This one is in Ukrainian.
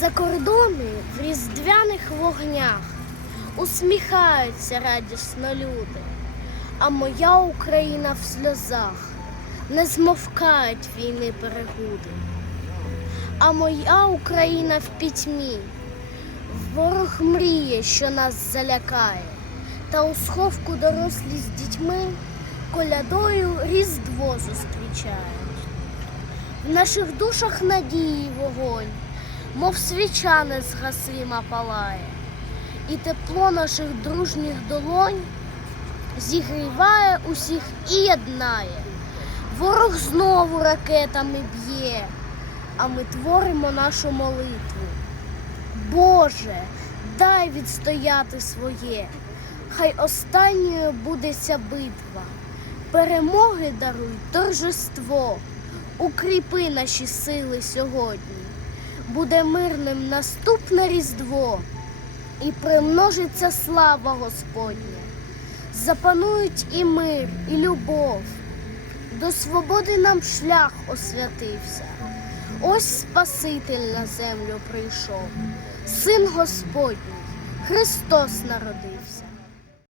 За кордони в різдвяних вогнях усміхаються радісно люди, а моя Україна в сльозах не змовкають війни перегуди. А моя Україна в пітьмі, ворог мріє, що нас залякає, та у сховку дорослі з дітьми колядою Різдво зустрічають. В наших душах надії вогонь, мов свіча незгасима палає, і тепло наших дружніх долонь зігріває усіх і єднає. Ворог знову ракетами б'є, а ми творимо нашу молитву. Боже, дай відстояти своє, хай останньою буде ця битва. Перемоги даруй торжество, укріпи наші сили сьогодні. Буде мирним наступне Різдво, і примножиться слава Господня. Запанують і мир, і любов. До свободи нам шлях освятився. Ось Спаситель на землю прийшов, Син Господній, Христос народився.